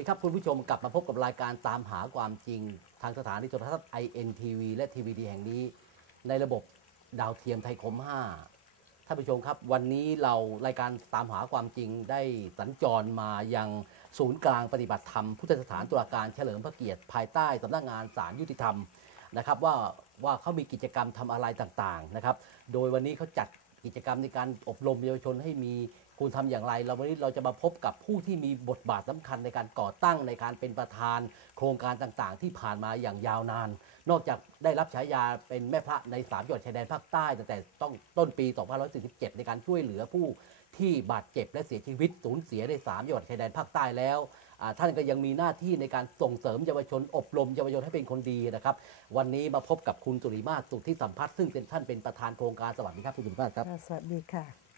ดีครับคุณผู้ชมกลับมาพบกับรายการตามหาความจริง ทางสถานีโทรทัศน์ INTV และ TVD แห่งนี้ ในระบบดาวเทียมไทยคม 5 ท่านผู้ชมครับ วันนี้เรารายการตามหาความจริงได้สัญจรมายังศูนย์กลางปฏิบัติธรรม พุทธสถานตุลาการเฉลิมพระเกียรติ ภายใต้สำนักงานศาลยุติธรรมนะครับว่าว่าเขามีกิจกรรมทำอะไรต่างๆนะครับ โดยวันนี้เขาจัดกิจกรรมในการอบรมเยาวชนให้มี คุณทำอย่างไร เราวันนี้เราจะมาพบกับผู้ที่มีบทบาทสำคัญในการก่อตั้งในการเป็นประธาน โครงการต่างๆ ที่ผ่านมาอย่างยาวนาน นอกจากได้รับฉายาเป็นแม่พระในสามจังหวัดชายแดนภาคใต้ตั้งแต่ต้องต้นปี 2547 ในการช่วยเหลือผู้ที่บาดเจ็บและเสียชีวิตสูญเสียในสามจังหวัดชายแดนภาคใต้แล้วท่านก็ยังมีหน้าที่ในการส่งเสริมเยาวชนอบรมเยาวชนให้เป็นคนดีนะครับ วันนี้มาพบกับคุณสุริมาศสุทธิสัมพัฒน์ซึ่งเป็นท่านเป็นประธานโครงการสวัสดีครับคุณสุริมาศครับสวัสดีค่ะ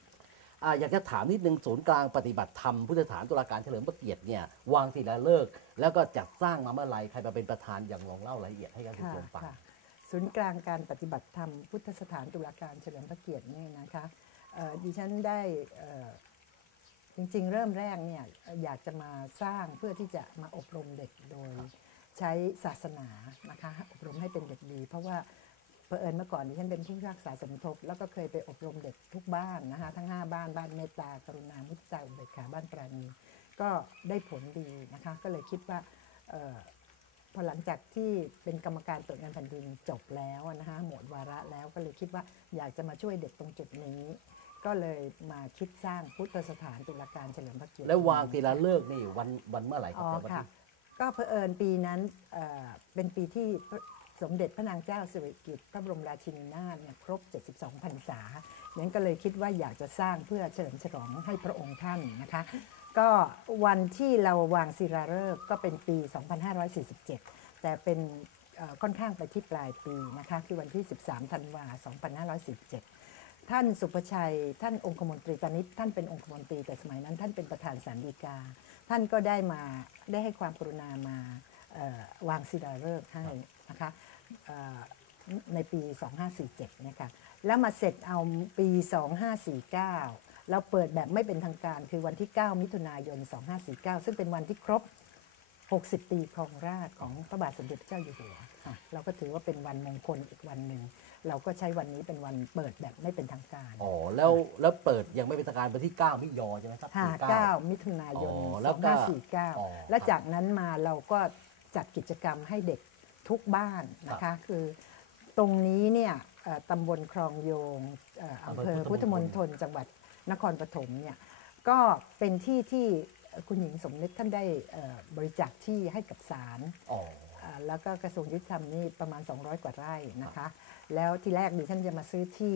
อยากจะถามนิดนึงศูนย์กลางปฏิบัติธรรมพุทธสถานตุลาการเฉลิมพระเกียรติเนี่ยวางศิลาฤกษ์แล้วก็จัดสร้างมาเมื่อไหรใครมาเป็นประธานอย่างลองเล่ารายละเอียดให้กับคุณค่ะผู้ชมฟังศูนย์กลางการปฏิบัติธรรมพุทธสถานตุลาการเฉลิมพระเกียรติเนี่ยนะคะดิฉันได้จริงๆ เริ่มแรกเนี่ยอยากจะมาสร้างเพื่อที่จะมาอบรมเด็กโดยใช้ศาสนานะคะอบรมให้เป็นเด็กดี เพราะว่า ผอิญเมื่อก่อนดิฉันเป็นผู้พิพากษาสมทบ แล้วก็เคยไปอบรมเด็กทุกบ้านนะคะทั้ง 5 บ้านบ้านเมตตากรุณามุตตาอุเบกขาบ้านปราณีก็ได้ผลดีนะคะ ก็เลยคิดว่าเออพอหลังจากที่เป็นกรรมการตรวจงานแผ่นดินจบแล้วนะคะหมดวาระแล้วก็เลยคิดว่าอยากจะมาช่วยเด็กตรงจุดนี้ ก็เลยมาคิดสร้างพุทธสถานตุลาการเฉลิมพระเกียรติแล้ววางศิลาฤกษ์นี่วันวันเมื่อไหร่ครัอ๋บอแต่วันค่ะที่ก็เผอิญปีนั้นเอ่อเป็นปีที่ สมเด็จพระนางเจ้าสิริกิติ์พระบรมราชินีนาถเนี่ยครบ 72พรรษานั้นก็เลยคิดว่าอยากจะสร้างเพื่อเฉลิมฉลองให้พระองค์ท่านนะคะ ก็วันที่เราวางศิลาฤกษ์ก็เป็นปี 2547 แต่เป็นเอ่อค่อนข้างไปที่ปลายปีนะคะคือวันที่ 13 ธันวา2547ท่านสุภชัย ท่านองคมนตรีตอนนี้ท่านเป็นองคมนตรีแต่สมัยนั้น ท่านเป็นประธานสารดีกา ท่านก็ได้มาได้ให้ความกรุณามาวางศิลาฤกษ์ให้นะคะ ในปี 2547 นะคะ แล้วมาเสร็จเอาปี 2549 เราเปิดแบบไม่เป็นทางการคือวันที่ 9 มิถุนายน 2549 ซึ่งเป็นวันที่ครบ 60 ปีครองราชย์ของพระบาทสมเด็จพระเจ้าอยู่หัวค่ะเราก็ถือว่าเป็นวันมงคลอีกวันหนึ่ง เราก็ใช้วันนี้เป็นวันเปิดแบบไม่เป็นทางการ อ๋อ แล้วแล้วเปิดยังไม่เป็นทางการวันที่ 9 มิยอใช่ไหมครับค่ะถึงเก้า9มิถุนายนอ๋อแล้วก็อ๋อ2549 และจากนั้นมาเราก็จัดกิจกรรมให้เด็ก ทุกบ้านนะคะคือตรงนี้เนี่ยเอ่อตำบลคลองโยงเอ่ออำเภอพุทธมณฑลจังหวัดนครปฐมเนี่ยก็เป็นที่ที่คุณหญิงสมนึกท่านได้เอ่อบริจาคที่ให้กับศาลอ๋ออ่าแล้วก็กระทรวงยุติธรรมนี่ประมาณ 200 กว่าไร่นะคะ แล้วที่แรกดิฉันจะมาซื้อที่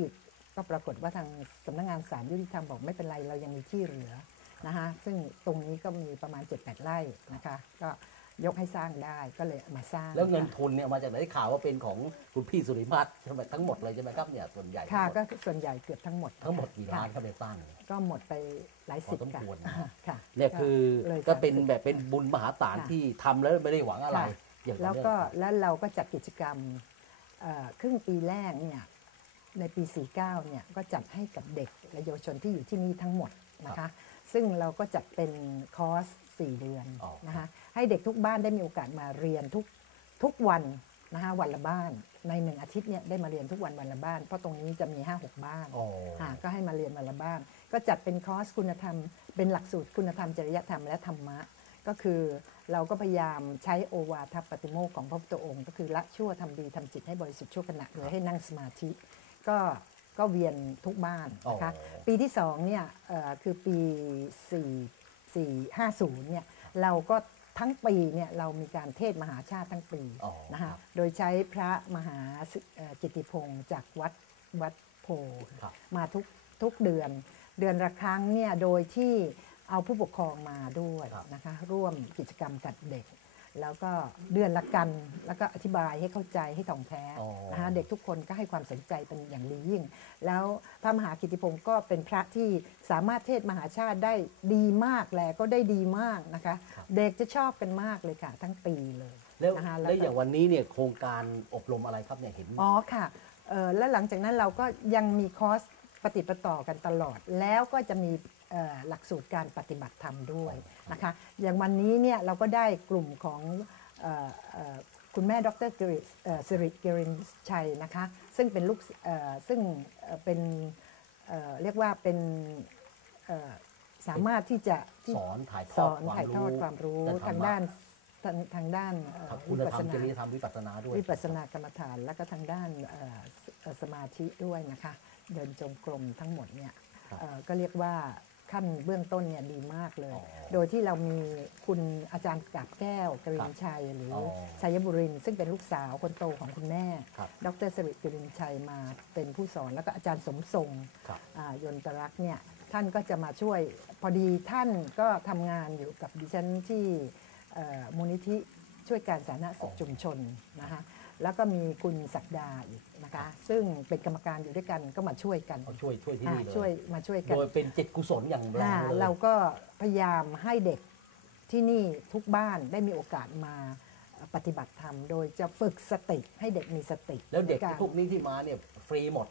ก็ปรากฏว่าทางสำนักงานศาลยุติธรรมบอกไม่เป็นไรเรายังมีที่เหลือนะคะซึ่งตรงนี้ก็มีประมาณ 7-8 ไร่นะคะก็ ยกให้สร้างได้ก็เลยเอามาสร้างแล้วเงินทุนเนี่ยมาจากไหนได้ข่าวว่าเป็นของคุณพี่สุริมาศใช่ไหมทั้งหมดเลยใช่ไหมครับเนี่ยส่วนใหญ่ค่ะทั้งหมดก็ส่วนใหญ่เกือบทั้งหมดทั้งหมดกี่ล้านค่ะครับไปสร้างก็หมดไปหลายสิบพอสมค่ะควรนะ ค่ะเนี่ยคือเลยก็เป็น30แบบเป็นบุญมหาศาลค่ะที่ทำแล้วไม่ได้หวังอะไร ค่ะ อย่างต่อแล้วเนื่องก็แล้วเราก็จัดกิจกรรมเอ่อครึ่งปีแรกเนี่ยในปี 49เนี่ยก็จัดให้กับเด็กและเยาวชนที่อยู่ที่นี่ทั้งหมดนะคะ ซึ่งเราก็จัดเป็นคอร์ส 4 เดือนอ๋อ นะคะให้เด็กทุกบ้านได้มีโอกาสมาเรียนทุกทุกวันนะคะวันละบ้าน ในหนึ่งอาทิตย์เนี่ยได้มาเรียนทุกวันวันละบ้าน เพราะตรงนี้จะมี 5-6 บ้าน อ๋อ ค่ะก็ให้มาเรียนวันละบ้านก็จัดเป็นคอร์สคุณธรรม เป็นหลักสูตรคุณธรรมจริยธรรมและธรรมะ ก็คือเราก็พยายามใช้โอวาทปฏิโมกข์ของพระพุทธองค์ ก็คือละชั่วทำดีทำจิตให้บริสุทธิ์ชั่วขณะโดยให้นั่งสมาธิ ก็ ก็เวียนทุกบ้านนะคะอ๋อปีที่สองเนี่ยเอ่อคือปี4 4 50เนี่ยเราก็ทั้งปีเนี่ยเรามีการเทศน์มหาชาติทั้งปีอ๋อนะครัคะบโดยใช้พระมหาสิเอ่อกิตติพงศ์จากวัดวัดโพธิ์ครับมาทุกทุกเดือน เดือนละครั้งเนี่ยโดยที่เอาผู้ปกครองมาด้วยครับนะคะร่วมกิจกรรมกับเด็ก แล้วก็เดือนละกัน แล้วก็อธิบายให้เข้าใจให้ถ่องแท้อ๋อนะคะเด็กทุกคนก็ให้ความสนใจเป็นอย่างดียิ่ง แล้วพระมหากิตติพงศ์ก็เป็นพระที่สามารถเทศน์มหาชาติได้ดีมากแลก็ได้ดีมากนะคะ เด็กจะชอบกันมากเลยค่ะ ทั้งปีเลยแล้วนะคะแล้วก็อย่างวันนี้เนี่ยโครงการอบรมอะไรครับเนี่ยเห็นอ๋อค่ะเอ่อแล้วหลังจากนั้นเราก็ยังมีคอร์สปปฏิดประต่อกันตลอด แล้วก็จะมีเอ่อ หลักสูตรการปฏิบัติธรรมด้วยนะคะอย่างวันนี้เนี่ยเราก็ได้กลุ่มของเอ่อเอ่อคุณแม่ดรกริเอ่อสิริกิรินชัยนะคะซึ่งเป็นลูกเอ่อซึ่งเอ่อเป็นเอ่อเรียกว่าเป็นเอ่อสามารถที่จะที่สอนถ่ายทสออดนความถ่ายทอดความรู้และธรทางรมะด้านทางทางด้านเอ่อครับคุณธรรมจริยธรรมวิปัสสนาด้วยวิปัสสนากรรมฐาน และก็ทางด้านเอ่อสเอ่อสมาธิด้วยนะคะ เดินจงกรมทั้งหมดเนี่ยครับเอ่อก็เรียกว่า ขั้นเบื้องต้นเนี่ยดีมากเลย อ๋อโดยที่เรามีคุณอาจารย์กาบแก้วกริครันบชัยหรือออชัยบุรินทร์ซึ่งเป็นลูกสาวคนโตของคุณแม่ ครับดรสิริกรินชัยมาเป็นผู้สอนแล้วก็อาจารย์สมทรงครับ อ่ายนตรักษ์เนี่ยท่านก็จะมาช่วยพอดีท่านก็ทำงานอยู่กับดิฉันที่เอ่อมูลนิธิช่วยการสาธารณสุขชุมชนนะคะ แล้วก็มีคุณศักดาอีกนะคะ ซึ่งเป็นกรรมการอยู่ด้วยกันก็มาช่วยกันเขาช่วยช่วยที่อ่านี่เลยช่วยมาช่วยกัน โดยเป็นจิตกุศลอย่างแรอ่างเลย เราก็พยายามให้เด็กที่นี่ทุกบ้านได้มีโอกาสมาปฏิบัติธรรม โดยจะฝึกสติให้เด็กมีสติแล้วเด็กในารพวกนี้ที่มาเนี่ยฟรีหมด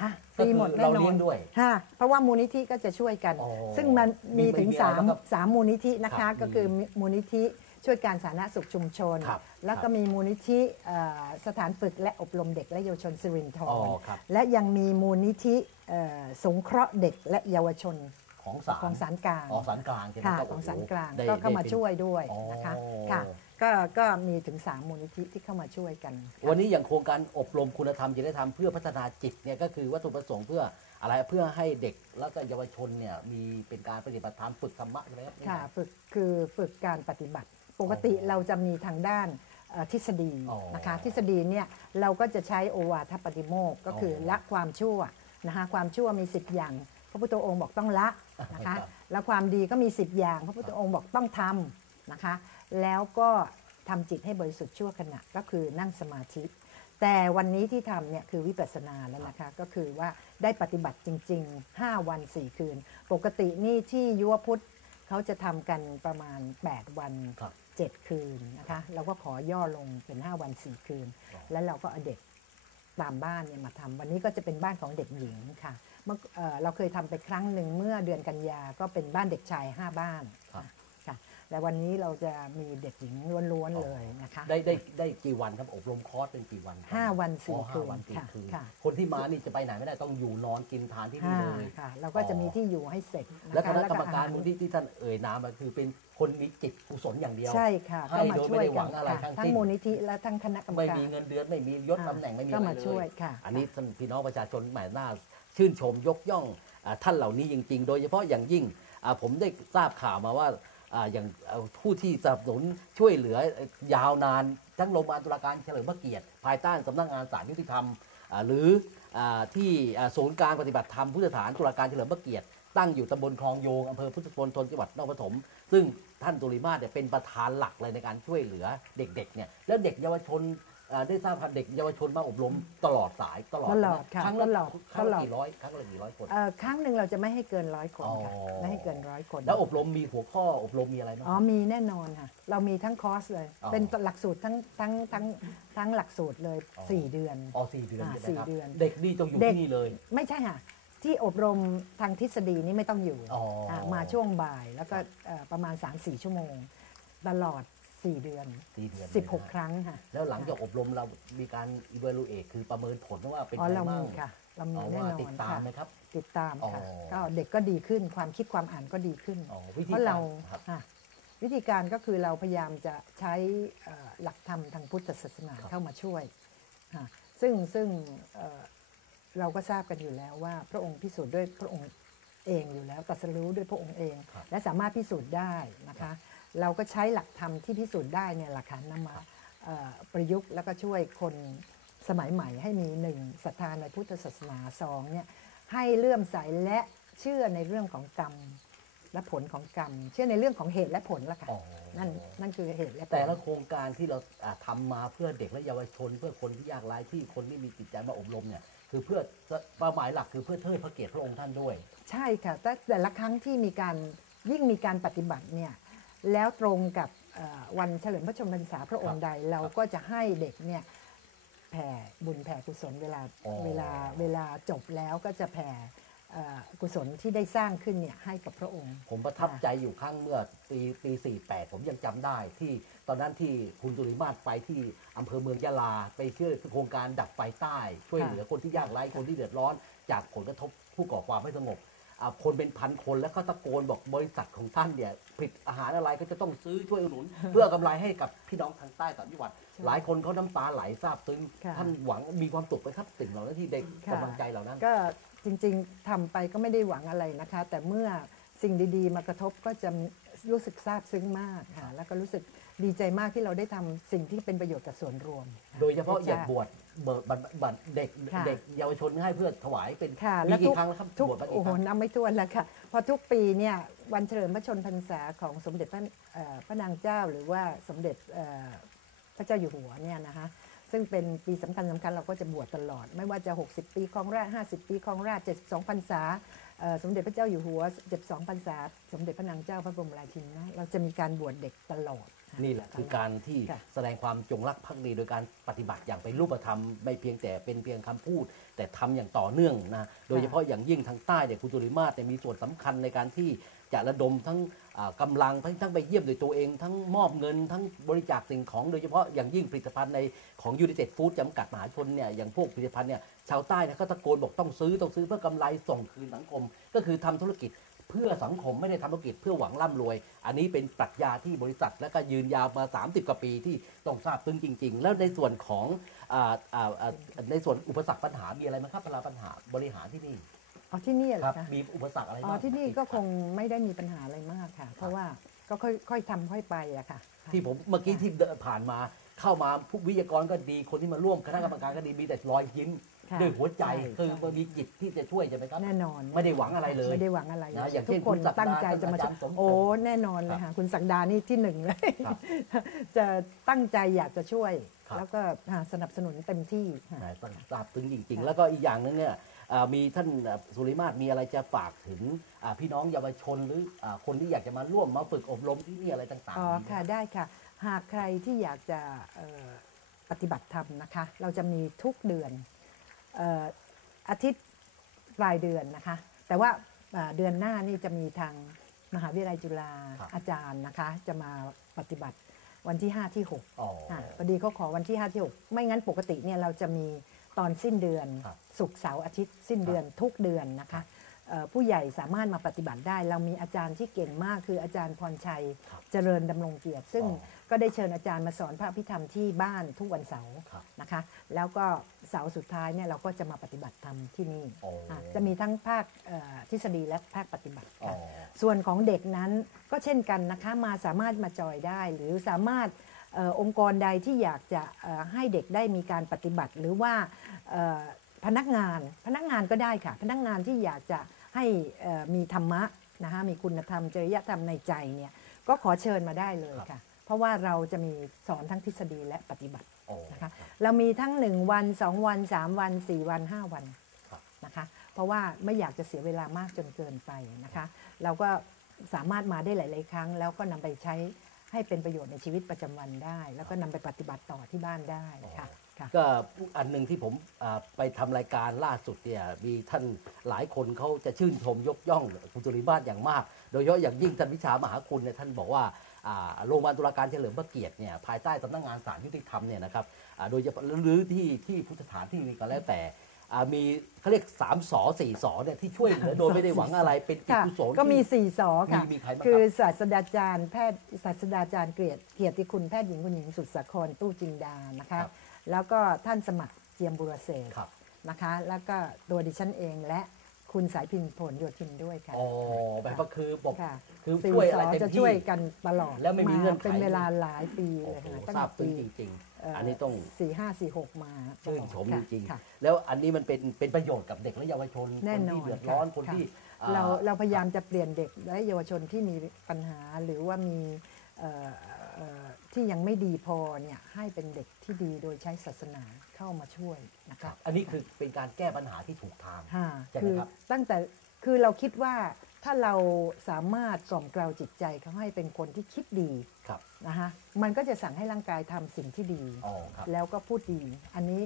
ฮะฟก็รีคือหมดแน่เรานอเลี้ยนงด้วยฮะเพราะว่ามูลนิธิก็จะช่วยกัน อ๋อซึ่งมันมีมีถึงมีอะไรสามบ้างครับสามมูลนิธินะครัคะบก็คือมูลนิธิ ช่วยการสาธารณสุขชุมชน ครับแล้วก็มีมูลนิธิเอ่อสถานฝึกและอบรมเด็กและเยาวชนสิรินทอ๋อรครับ และยังมีมูลนิธิเอ่อสงเคราะห์เด็กและเยาวชนของศาลของศาลกลาง อ๋อศาลกลางใช่ไหมค่ะรับของศาลกลางได้ก็เข้ามาได้ป็น ช่วยด้วยอ๋อนะคะค่ะก็ก็มีถึง 3 มูลนิธิที่เข้ามาช่วยกันวันนี้อย่างโครงการอบรมคุณธรรมจริยธรรมเพื่อพัฒนาจิตเนี่ยก็คือวัตถุประสงค์เพื่ออะไรเพื่อให้เด็กแล้วก็เยาวชนเนี่ยมีเป็นการปฏิบัติธรรมฝึกธรรมะใช่ไหมครับ ค่ะฝึกคือฝึกการปฏิบัติ ปกติเราจะมีทางด้านเอ่อทฤษฎีอ๋อนะคะทฤษฎีเนี่ยเราก็จะใช้โอวาทปฏิโมกข์ก็คือออละความชั่วนะคะความชั่วมี 10 อย่าง พระพุทธองค์บอกต้องละนะครัคะบแล้วความดีก็มี 10 อย่าง พระพุทธองค์บอกต้องทำนะคะแล้วก็ทำจิตให้บริสุทธิ์ชั่วขณะก็คือนั่งสมาธิ แต่วันนี้ที่ทำเนี่ยคือวิปัสสนาแล้วนะคะก็คือว่าได้ปฏิบัติจริง ๆ 5 วัน 4 คืน ปกตินี่ที่ยุวพุทธเขาจะทำกันประมาณ 8 วันครับ 7 คืนนะคะเราก็ขอย่อลงเป็น 5 วัน 4 คืนครับแล้วเราก็เอาเด็กตามบ้านเนี่ยมาทำวันนี้ก็จะเป็นบ้านของเด็กหญิงค่ะเมื่อเอ่อเราเคยทำไปครั้งหนึ่งเมื่อเดือนกันยาก็เป็นบ้านเด็กชาย 5 บ้าน ครับค่ะ แต่วันนี้เราจะมีเด็กหญิงล้วนๆเลยนะคะได้ได้ได้กี่วันครับอบรมคอร์สเป็นกี่วันครับห้าวันอ๋สี่อคืห้านวันสี่ค่ะคืนค่ะคนที่มานี่จะไปไหนไม่ได้ต้องอยู่นอนกินทานที่นี่ค่ะเลยค่ะเราก็จะมีที่อยู่ให้เสร็จนะและคคะณะกรรมการอหมูลที่ที่ท่านเอ่ยนามมาคือเป็นคนมีจิตกุศลอย่างเดียวใช่ค่ะให้ก็มาโดยช่วยไม่ได้หวักันงอะไรค่ะทั้งสิ้นทั้งมูลนิธิและทั้งคณะกรรมไม่การมีเงินเดือนไม่มียศอ่าตำแหน่งไม่มีก็อะไรมาเลช่วยยค่ะอันนี้ท่านพี่น้องประชาชนแหมน่าชื่นชมยกย่องอาท่านเหล่านี้จริง ๆ โดยเฉพาะอย่างยิ่งอ่าผมได้ทราบข่าวมาว่า อย่างผู้ที่สนับสนุนช่วยเหลือยาวนาน ทั้งโรงพยาบาลตุลาการเฉลิมพระเกียรติ ภายใต้สำนักงานศาลยุติธรรม หรืออที่ศูนย์การปฏิบัติธรรมพุทธฐานตุลาการเฉลิมพระเกียรติตั้งอยู่ตำบลคลองโยงอำเภอพุทธมณฑลจังหวัดนครปฐมซึ่งท่านตุลิมาศเนี่ยเป็นประธานหลักเลยในการช่วยเหลือเด็กๆเนี่ยแล้วเด็กเยาวชน อ่าได้ทราบครับเด็กเยาวชนมาอบรมตลอดสายตลอดตลอดค่ะครั้งละตลอดครั้งตลละอด กี่ร้อยครั้งละกี่ร้อยคน เอ่อครั้งหนึ่งเราจะไม่ให้เกินร้อยคนค่ะ อ๋อ ไม่ให้เกินร้อยคนแล้วอบรมมีหัวข้ออบรมมีอะไรบ้าง อ๋อมีแน่นอนค่ะ เรามีทั้งคอร์สเลย อ๋อเป็นหลักสูตรทั้งทั้งทั้งทั้งหลักสูตรเลย อ๋อ 4 เดือน อ๋อสี่เดือนอ่าใช่ไหมครับสี่เดือนเด็กนี่ต้องอยู่เด็ก ที่นี่เลยไม่ใช่ค่ะ ที่อบรมทางทฤษฎีนี่ไม่ต้องอยู่อ๋ออ่ามาช่วงบ่ายแล้วก็เอ่อประมาณ 3-4 ชั่วโมง ตลอด 4เดือนสี่เดือน16ครั้งค่ะ แล้วหลังจากอบรมเรามีการ evaluate คือประเมินผลว่าเป็นอ๋อไงเราบ้ามีงค่ะเรามีอ๋อแน่ว่านอติดนตามค่ะไหมครับ ติดตามค่ะอ๋อก็เด็กก็ดีขึ้นความคิดความอ่านก็ดีขึ้นอ๋อวิธีเพราะกาเรารครับอะวิธีการก็คือเราพยายามจะใช้เอ่อหลักธรรมทางพุทธศาสนาครับเข้ามาช่วยอะซึ่งซึ่งเอ่อเราก็ทราบกันอยู่แล้วว่า พระองค์พิสูจน์ด้วยพระองค์เองอยู่แล้วตรัสรู้ด้วยพระองค์เองครับและสามารถพิสูจน์ได้นะคะ เราก็ใช้หลักธรรมที่พิสูจน์ได้เนี่ยหลักฐานนำมาเอ่อประยุกต์แล้วก็ช่วยคนสมัยใหม่ให้มีหนึ่งศรัทธาในพุทธศาสนาสองเนี่ยให้เลื่อมใสและเชื่อในเรื่องของกรรมและผลของกรรม เชื่อในเรื่องของเหตุและผลละค่ะอ๋อนั่นนั่นคือเหตุและผลแต่ละโครงการที่เราอ่าทำมาเพื่อเด็กและเยาวชน เพื่อคนที่ยากไร้ที่คนที่มีจิตใจมาอบรมเนี่ยคือเพื่อเป้าหมายหลักคือเพื่อเทิดพระเกียรติพระองค์ท่านด้วย ใช่ค่ะแต่แต่ละครั้งที่มีการยิ่งมีการปฏิบัติเนี่ย แล้วตรงกับเอ่อวันเฉลิมพระชนมพรรษาพระองค์ใดเราก็จะให้เด็กเนี่ยแผ่บุญแผ่กุศลเวลาอ๋อเวลาเวลาจบแล้วก็จะแผ่เอ่อกุศลที่ได้สร้างขึ้นเนี่ยให้กับพระองค์ ผมประทับใจอยู่ครั้งเมื่อปีปี48ผมยังจำได้ที่ตอนนั้นที่คุณสุริมาศไปที่อำเภอเมืองยะลา ไปช่วยโครงการดับไฟใต้ ช่วยเหลือคนที่ยากไร้คนที่เดือดร้อน จากผลกระทบผู้ก่อความไม่สงบอ่า คนเป็นพันคนแล้วก็ตะโกนบอกบริษัทของท่านเนี่ยผลิตอาหารอะไรก็จะต้องซื้อช่วยอุดหนุน เพื่อกำไรให้กับพี่น้องทางใต้ต่างจังหวัด หลายคนเขาน้ำตาไหลซาบซึ้งค่ะท่านหวังมีความสุขไหมครับสิ่งเหล่านั้นที่ได้ค่ะกำลังใจเหล่านั้น ก็จริงๆทำไปก็ไม่ได้หวังอะไรนะคะ แต่เมื่อสิ่งดีๆ มากระทบก็จะรู้สึกซาบซึ้งมากค่ะ แล้วก็รู้สึก ดีใจมากที่เราได้ทำสิ่งที่เป็นประโยชน์กับส่วนรวมค่โดยเฉพาะอย่างใช่บวชเบิกบัตรบัตรเด็กค่ะเด็กเยาวชนให้เพื่อถวายเป็นค่ะมีและทุกี่ก ครั้งแล้วครับทุกบวชมากี่โอ้คโหรั้งนับไม่ถ้วนแล้วค่ะเพอทุกปีเนี่ยวันเฉลิมพระชนพรรษาของสมเด็จพระเอ่อพระนางเจ้าหรือว่าสมเด็จเอ่อพระเจ้าอยู่หัวเนี่ยนะคะซึ่งเป็นปีสำคัญสำคัญเราก็จะบวชตลอด ไม่ว่าจะ 60 ปีครองราช50 ปีครองราช72พรรษาเอ่อสมเด็จพระเจ้าอยู่หัว72พรรษา สมเด็จพระนางเจ้าพระบรมราชินีนาถเราจะมีการบวชเด็กตลอดค่ นี่แหละคือการที่ค่ะแสดงความจงรักภักดีโดยการปฏิบัติอย่างเป็นรูปธรรมไม่เพียงแต่เป็นเพียงคำพูด แต่ทำอย่างต่อเนื่องนะโดยเฉพาะอย่างยิ่งทางใต้เนี่ยคุณจุริมาศเนี่ยมีส่วนสำคัญในการที่จะระดมทั้งอ่ากำลังทั้งทั้งไปเยี่ยมโดวยตัวเอง ทั้งมอบเงิน ทั้งบริจาคสิ่งของโดยเฉพาะอย่างยิ่งผลิตภัณฑ์ในของยูนิเต็ดฟู้ดจำกัดมหาชนเนี่ยอย่างพวกผลิตภัณฑ์เนี่ยชาวใต้เนี่ยก็ตะโกนบอกต้องซื้อต้องซื้อเพื่อกำไรส่งคืนสังคม ก็คือทำธุรกิจ เพื่อสังคมไม่ได้ทำธุรกิจเพื่อหวังร่ำรวย อันนี้เป็นปรัชญาที่บริษัท และก็ยืนยาวมา 30กว่าปีที่ต้องทราบซึ้งจริง ๆ แล้วในส่วนของอาอ่าอ่าในส่วนอุปสรรคปัญหามีอะไรไหมครับเวลาปัญหาบริหารที่นี่อ๋อที่นี่เหรครัอบคะมีอุปสรรคอะไรอ๋อบ้างที่นี่ก็คงไม่ได้มีปัญหาอะไรมากค่ะ เพราะว่าก็ค่อยค่อยทำค่อยไปอะค่ะ ที่ผมเมื่อกี้ที่เดินผ่านมาเข้ามาผู้วิทยากรก็ดีคนที่มาร่วมคณะกรรมการก็ดีมีแต่รอยยิ้มค่ะ ด้วยหัวใจใช่คือใช่มันมีจิตที่จะช่วยใช่ไหมครับแน่นอนไม่ได้หวังอะไรเลยไม่ได้หวังอะไรนะอย่างทุเช่กนคนคุณศักดาตั้งใจจะมาท่านอาจารย์สมพงษ์โอ้แน่นอนเลยครัค่ะบคุณศักดานี่ที่หนึ่งเลยครับจะตั้งใจอยากจะช่วยครับแล้วก็อ่าสนับสนุนเต็มที่ค่ะนะต้องทราบซึ้งจริงๆค่ะแล้วก็อีกอย่างหนึงเนี่ยอ่ามีท่านอ่าสุริมาศมีอะไรจะฝากถึงอ่าพี่น้องเยาวชนหรืออาคนที่อยากจะมาร่วมมาฝึกอบรมที่นี่อะไรต่างอ๋อๆมีไหมค่ะได้ค่ะ หากใครที่อยากจะเอ่อปฏิบัติธรรมนะคะ เราจะมีทุกเดือนเอ่ออาทิตย์ปลายเดือนนะคะ แต่ว่าอ่าเดือนหน้านี่จะมีทางมหาวิทยาลัยจุฬาครับอาจารย์นะคะ จะมาปฏิบัติวันที่ 5 ที่6อ๋ออะพอดีเขาขอวันที่ 5 ที่ 6 ไม่งั้นปกติเนี่ยเราจะมีตอนสิ้นเดือนครับศุกร์เสาร์อาทิตย์สิ้นเดือนทุกเดือนนะคะเอ่อ ผู้ใหญ่สามารถมาปฏิบัติได้ เรามีอาจารย์ที่เก่งมากคืออาจารย์พรชัยครับเจริญดำรงเกียรติ ซึ่งอ๋อก็ได้เชิญอาจารย์มาสอนพระอภิธรรมที่บ้านทุกวันเสาร์ครับนะคะ แล้วก็เสาร์สุดท้ายเนี่ยเราก็จะมาปฏิบัติธรรมที่นี่อ๋ออะจะมีทั้งภาคเอ่อทฤษฎีและภาคปฏิบัติอ๋อค่ะส่วนของเด็กนั้นก็เช่นกันนะคะมาสามารถมาจอยได้ หรือสามารถเออองค์กรใดที่อยากจะเอ่อให้เด็กได้มีการปฏิบัติ หรือว่าเอ่อพนักงานพนักงานก็ได้ค่ะ พนักงานที่อยากจะ ให้เอ่อมีธรรมะนะคะมีคุณธรรมจริยธรรมในใจเนี่ยก็ขอเชิญมาได้เลยค่ะ เพราะว่าเราจะมีสอนทั้งทฤษฎีและปฏิบัติอ๋อนะคะเรามีทั้ง 1 วัน 2 วัน 3 วัน 4 วัน 5 วันครับนะคะเพราะว่าไม่อยากจะเสียเวลามากจนเกินไปนะคะเราก็สามารถมาได้หลาย ๆ ครั้ง แล้วก็นำไปใช้ให้เป็นประโยชน์ในชีวิตประจำวันได้ แล้วก็นำไปปฏิบัติต่อที่บ้านได้ค่ะ ค่ะ ก็อันหนึ่งที่ผมอ่าไปทำรายการล่าสุดเนี่ยมีท่านหลายคนเขาจะชื่นชมยกย่องคุณจุริมาศอย่างมาก โดยเฉพาะอย่างยิ่งท่านวิชามหาคุณเนี่ยท่านบอกว่าอ่าโรงพยาบาลตุลาการเฉลิมพระเกียรติเนี่ยภายใต้สำนักงานศาลยุติธรรมเนี่ยนะครับอ่าโดยเฉพาะหรือที่ที่พุทธสถานที่นี้ก็แล้วแต่อ่ามีเขาเรียกสามสอสี่สอเนี่ยที่ช่วยเหลือโดยไม่ได้หวังอะไรเป็นจิตค่ะกุศลก็มีที่4สอค่ะ มีมีใครบ้างครับ คือศาสตราจารย์แพทย์ศาสตราจารย์เกียรติเกียรติคุณแพทย์หญิงคุณหญิงสุดสาครตู้จินดานะคะ ครับ แล้วก็ท่านสมัครเจียมบุรเศรษฐ์ครับ นะคะ แล้วก็ตัวดิฉันเองและคุณสายพินผลโยธินด้วยค่ะ อ๋อแบบก็คือบอกค่ะคือสี่ช่วยสอะไรอเต็มจะที่ ช่วยกันตลอดแล้วไม่มีเงื่อนไขเป็นเวลาหลายปีเลโอ้ยโหค่ะตั้งทราแต่บซึ้ปีงจริงเอ่อๆอันนี้ต้องสี่ห้าสี่หกมาชื่นชมค่ะจริงค่ะ ๆแล้วอันนี้มันเป็นเป็นประโยชน์กับเด็กและเยาวชนแน่คนนอนที่เดือดร้อนค่ะคนค่ะที่อ่เราเราพยายามจะเปลี่ยนเด็กและเยาวชนที่มีปัญหาหรือว่ามีเอ่อเอ่อ ที่ยังไม่ดีพอเนี่ยให้เป็นเด็กที่ดีโดยใช้ศาสนาเข้ามาช่วยนะครัคะบอันนี้คือเป็นการแก้ปัญหาที่ถูกทางค่ะใช่ไหมคือครับตั้งแต่คือเราคิดว่าถ้าเราสามารถกล่อมเกลาจิตใจเขาให้เป็นคนที่คิดดีครับนะคะมันก็จะสั่งให้ร่างกายทำสิ่งที่ดีอ๋อครับแล้วก็พูดดี อันนี้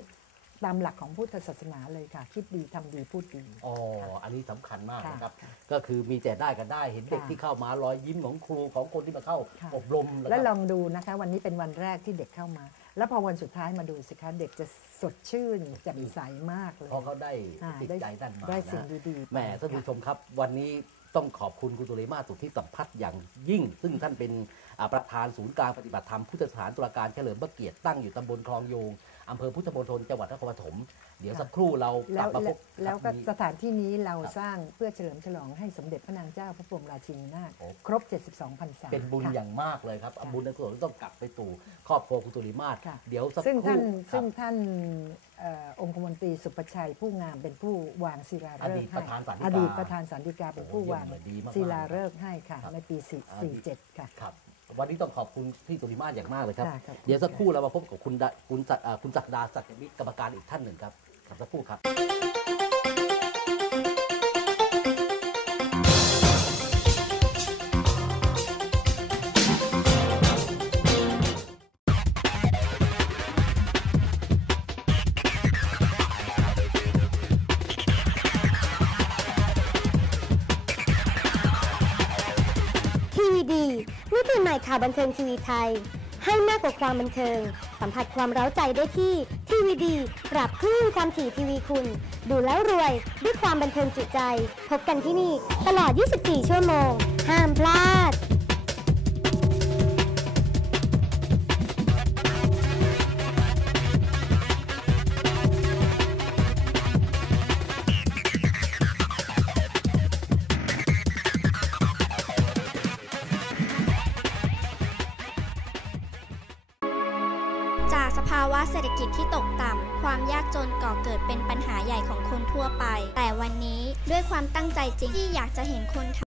ตามหลักของพุทธศาสนาเลยค่ะ คิดดีทำดีพูดดี อ๋อ อันนี้สำคัญมากค่ะนะครับค่ะก็คือมีแต่ได้กันได้ เห็นเด็กค่ะที่เข้ามารอยยิ้มของครูของคนที่มาเข้าค่ะ อบรมนะแล้วคลรับองดูนะคะ วันนี้เป็นวันแรกที่เด็กเข้ามา แล้วพอวันสุดท้ายมาดูสิคะเด็กจะสดชื่นแจ่มใสมากเลยเพราะเขาได้อ่าติดใจด้านมาได้นะสิ่งดีๆแหมท่านผู้ชมครับ วันนี้ต้องขอบคุณคุณตุเลมาสุทธิสัมพัฒน์อย่างยิ่ง ซึ่งท่านเป็นอ่าประธานศูนย์กลางปฏิบัติธรรมพุทธสถานตุลาการเฉลิมพระเกียรติตั้งอยู่ตำบลคลองโยง อำเภอพุทธมณฑลจังหวัดนครปฐมเดี๋ยวสักครู่เรากแล้ลับวมาพแล้วบแล้วก็ครับสถานที่นี้เราครับสร้างเพื่อเฉลิมฉลองให้สมเด็จพระนางเจ้าพระบรมราชินีนาถโอ้ ครบ 72พรรษาเป็นบุญค่ะ อย่างมากเลยครับค่ะบุญในกุศลต้องกลับไปตู่ครอบครัวคุณตุลิมาศค่ะ เดี๋ยวสักซึ่งครู่ท่านครัซึ่บงท่านเอ่อองคมนตรีสุประชัยผู้งามเป็นผู้วางศิลาฤกษ์อดีตประธานศาลฎีกา อดีตประธานสันติกาเป็นผู้โอ้เยี่ยมวางเลยดีมากๆศิลาฤกษ์ให้ค่ะ ครับในปีอดีต47 ค่ะ ครับ วันนี้ต้องขอบคุณพี่ตุลิมาศอย่างมากเลยครับ ค่ะขอบคุณ เดี๋ยวสักครู่เรามาพบกับคุณดะคุณจักรอ่าคุณจักรดาสัจมิตรกรรมการอีกท่านหนึ่งครับครับสักครู่ครับ บันเทิงทีวีไทย ให้มากกว่าความบันเทิง สัมผัสความเร้าใจได้ที่ทีวีดีปรับคลื่นความถี่ทีวีคุณ ดูแล้วรวยด้วยความบันเทิงจุใจ พบกันที่นี่ตลอด 24 ชั่วโมง ห้ามพลาด ความตั้งใจจริงที่อยากจะเห็นคนไท